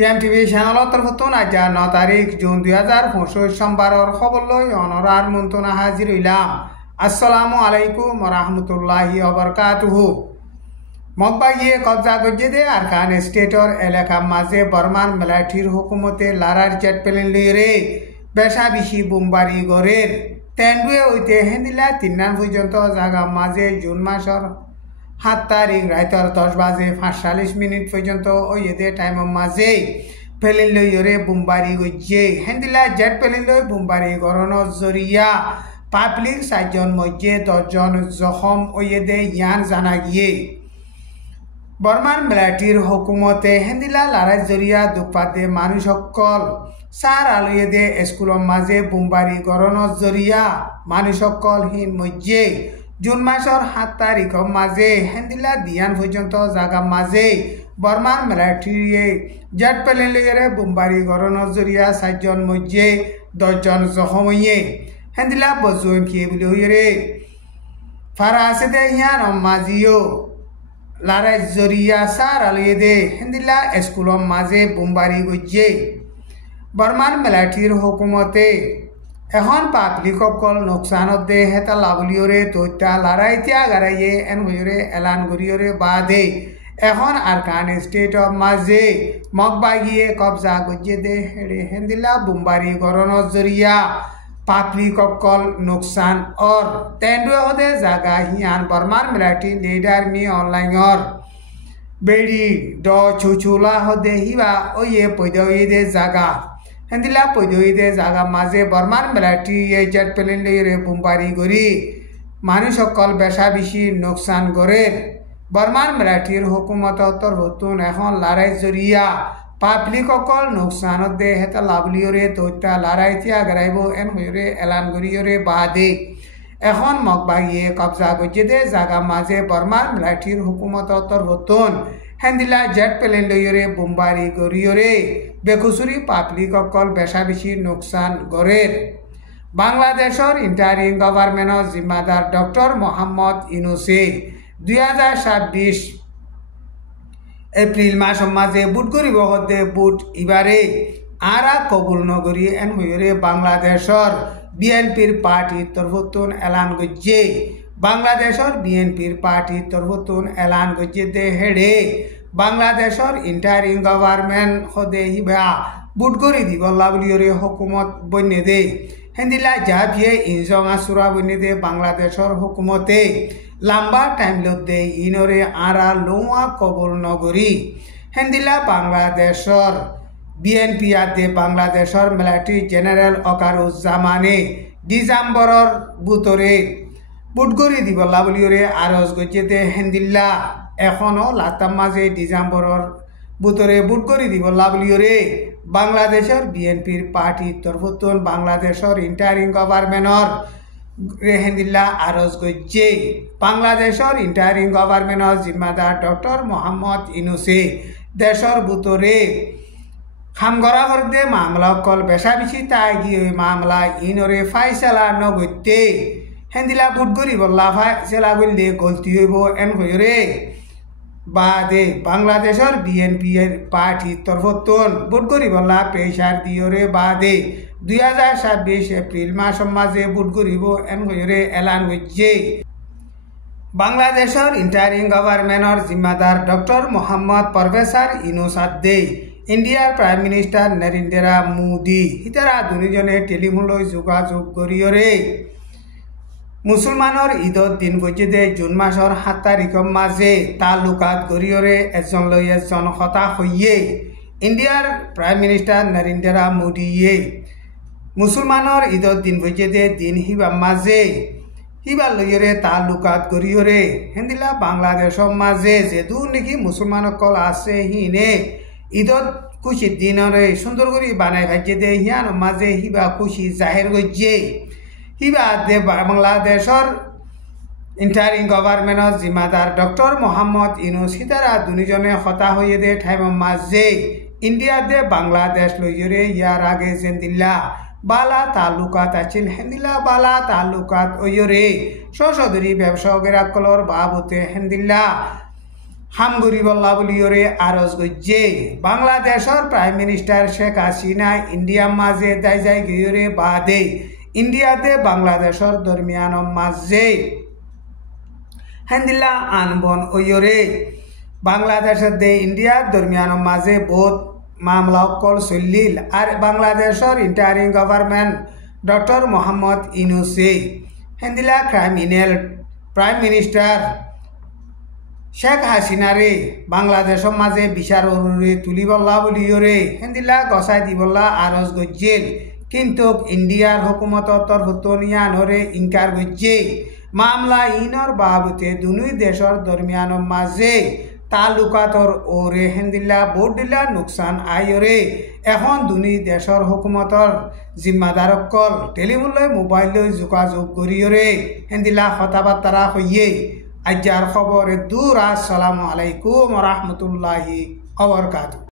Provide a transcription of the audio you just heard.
টিএমটিভি চ্যানেলত তরফতুন আজ 9 তারিখ জুন 2025 সোমবারর খবর লই অনরার মন্তনা হাজির হইলাম। আসসালামু আলাইকুম রহমতুল্লাহি ওবরকাতুহু। মগবাইয়ে কবজা গজ্জেদে আরকান স্টেটর এলাকা মাঝে বর্মান মিলিটারির হুকুমতে লারার জেট প্লেন লইরে বেশা বেশি বোমবারি গড়ের তেন্ডুয়ে হইতে হেন্দিলা 3 পর্যন্ত জায়গা মাঝে জুন মাসের 7 তারিখ রাইতর 10 বাজে 45 পর্যন্ত ওই এদে টাইমের মাঝে প্লেন লইরে বোমবারি গজ্জে হেন্দিলা জেট প্লেন লই বোমবারি গড়ানোর জরিয়া পাবলিক 7 জন মধ্যে 10 জন জখম ওই এদে ইয়ান জানা গিয়ে বর্মান মিলিটারির হুকুমতে হেন্দিলা লড়াই জরিয়া দুপাতে মানুষ সকল সার আলোয়ে দে স্কুলের মাঝে বোমবারি গড়ানোর জরিয়া মানুষ সকল হিন মধ্যে জুন মাসের 7 তারিখের মাঝে হেন্দিলা দিয়ান পর্যন্ত জায়গা মাঝে বর্মান মিলিটারি জেট প্লেন লইরে বোমবারি গড়ানোর জরিয়া 7 জন মধ্যে 10 জন জখম হইয়ে হেন্দিলা বজুম কি বলি হইরে ফারা আছে দে ইয়ান মাঝিও লড়াই জরিয়া সার আলোয়ে দে হেন্দিলা স্কুলের মাঝে বোমবারি গজ্জে বর্মান মিলিটারির হুকুমতে এখন পাবলিক সকল নোকসানত দে হেতা লাভলিওরে তৈতা লড়াই ত্যাগ গারাইয়ে এন হইরে এলান গরিয়রে বাদে এখন আরকান স্টেটর মাঝে মগবাগিয়ে কবজা গজ্জে দে হেড়ে হেন্দিলা বোমবারি গড়ানোর জরিয়া পাবলিক সকল নোকসান और तेंडुए होदे জায়গা হিয়ান বর্মান মিলিটারি লিডার মি অনলাইনর বেড়ি ড ছুছুলা হদে হিবা ওয়ে পয়দইদে জায়গা হেন্দিলা পয়দইদে জায়গা মাঝে বর্মান মিলিটারি জেট প্লেন লইরে বোমবারি গরি মানুষ সকল বেশা বেশি নোকসান করে বর্মান মিলিটারির হুকুমত তরফতুন এখন লড়াই জরিয়া পাবলিক সকল নোকসানত দে হেতা লাভলিওরে তৈতা লড়াই ত্যাগ গারাইব এন হইরে এলান গরিয়রে বাদে এখন মগবাগিয়ে কবজা গজ্জে দে জায়গা মাঝে বর্মান মিলিটারির হুকুমত তরফতুন হেন্দিলা জেট প্লেন লইরে বোমবারি গরিয়রে বেকুসুরি পাবলিক সকল বেশা বেশি নোকসান গড়ের বাংলাদেশের ইন্টারিম গভর্নমেন্টর জিম্মাদার ডক্টর মোহাম্মদ ইউনুসে 2026 এপ্রিল মাস মাঝে বুট গরিব হতে বুট ইবারে আরা কবুল নগরী এন হইরে বাংলাদেশের বিএনপির পার্টির তরফতুন এলান গজ্জে বাংলাদেশের বিএনপির পার্টির তরফতুন এলান গজ্জে দে হেড়ে বাংলাদেশের ইন্টারিম গভর্নমেন্ট হদে হিবা বুট গরি দিব লাভলিয়রে হুকুমত বন্যে দে হেন্দিলা জাভিয়ে ইনজঙা সুরা বন্যে দে বাংলাদেশের হুকুমতে লম্বা টাইম লদে ইনরে আরা লোয়া কবুল নগরী হেন্দিলা বাংলাদেশের বিএনপি আদে বাংলাদেশের মিলিটারি জেনারেল ওকারুজ্জামানে ডিসেম্বরের বুতরে বুটগরি দিব লাভলিয়রে আরজ গজ্জেতে হেন্দিল্লা এখনো লাতাম মাঝে ডিসেম্বরের বুতরে বুটগরি দিব লাভলিয়রে বাংলাদেশের বিএনপির পার্টির তরফতুন বাংলাদেশের ইন্টারিম গভর্নমেন্টর হেন্দিল্লা আরজ গজ্জে বাংলাদেশের ইন্টারিম গভর্নমেন্টর জিম্মাদার ডক্টর মোহাম্মদ ইউনুসে দেশের বুতরে খামগড়া করতে মামলা কল বেশা বেশি তাই গিয়ে মামলা ইনরে ফাইসলা নগত্যে হেন্দিলা বুট গরি বল্লা ফাইসলা বললে গলতি হইব এন হইরে বাদে বাংলাদেশের বিএনপি পার্টির তরফতুন বুট গরি বল্লা পেশার দিয়রে বাদে 2026 এপ্রিল মাস মাঝে বুট গরিব এন হইরে এলান গজ্জে বাংলাদেশের ইন্টারিম গভর্নমেন্টর জিম্মাদার ডক্টর মোহাম্মদ প্রফেসর ইউনুস আদে ইন্ডিয়ার প্রাইম মিনিস্টার নরেন্দ্র মোদী হিতারা দুজনে টেলিফোনলৈ যোগাযোগ করিয়রে মুসলমানের ঈদর দিন গজ্জে দে জুন মাসের 7 তারিখের মাঝে তালুকাত করিয়রে এজন লই এজন হতা হইয়ে ইন্ডিয়ার প্রাইম মিনিস্টার নরেন্দ্র মোদীয়ে মুসলমানের ঈদর দিন গজ্জে দে দিন হিবা মাঝে হিবা লইরে তালুকাত করিয়রে হেন্দিলা বাংলাদেশের মাঝে যেদু নাকি মুসলমান সকল আছে হিনে ঈদত খুশি দিনরে সুন্দর করে বানাই ভাজ্যে দে হিয়ান মাঝে হিবা খুশি জাহের গজ্জে হিবা দে বাংলাদেশের ইন্টারিম গভর্নমেন্টর জিম্মাদার ডক্টর মোহাম্মদ ইউনুস হিতারা দুজনে হতা হয়ে দে ঠাইমের মাঝে ইন্ডিয়া দে বাংলাদেশ লইরে ইয়ার আগে জেন্দিল্লা বালা তালুকাত আছিল হেন্দিল্লা বালা তালুকাত ওইরে সশদরি ব্যবসায়ীরা কলর বাবুতে হেন্দিল্লা হাম গরিবল্লা বলিওরে আরজ গজ্জে বাংলাদেশের প্রাইম মিনিস্টার শেখ হাসিনা ইন্ডিয়ার মাঝে দায় যায় গিয়রে বাদে ইন্ডিয়াতে বাংলাদেশের দরমিয়ান মাঝে হেন্দিল্লা আনবন ওয়রে বাংলাদেশের দে ইন্ডিয়ার দরমিয়ান মাঝে বহুত মামলা অকল চলিল আর বাংলাদেশের ইন্টারিং গভর্নমেন্ট ডক্টর মোহাম্মদ ইউনূসে হেন্দিলা ক্রাইমিনাল প্রাইম মিনিস্টার শেখ হাসিনারে বাংলাদেশের মাঝে বিচার অরুরে তুলিবল্লা বলিওরে হেন্দিলা গসাই দিবল্লা আরজ গজ্জেল কিন্তু ইন্ডিয়ার হুকুমতর তরফতনিয়ানরে ইনকার গজ্জে মামলা ইনর বাবতে দুনুই দেশের দরমিয়ান মাঝে তালুকাতর ওরে হেন্দিল্লা বোর্ড দিলা নুকসান আইরে এখন দুনি দেশের হুকুমতর জিম্মাদারকল টেলিফোন মোবাইল যোগাযোগ করিয়রে হেন্দিল্লা কথাবার্তা হইয়ে আজ্জার খবরে দূর। আসসালামু আলাইকুম রহমতুল্লাহি ওয়া বারাকাতুহু।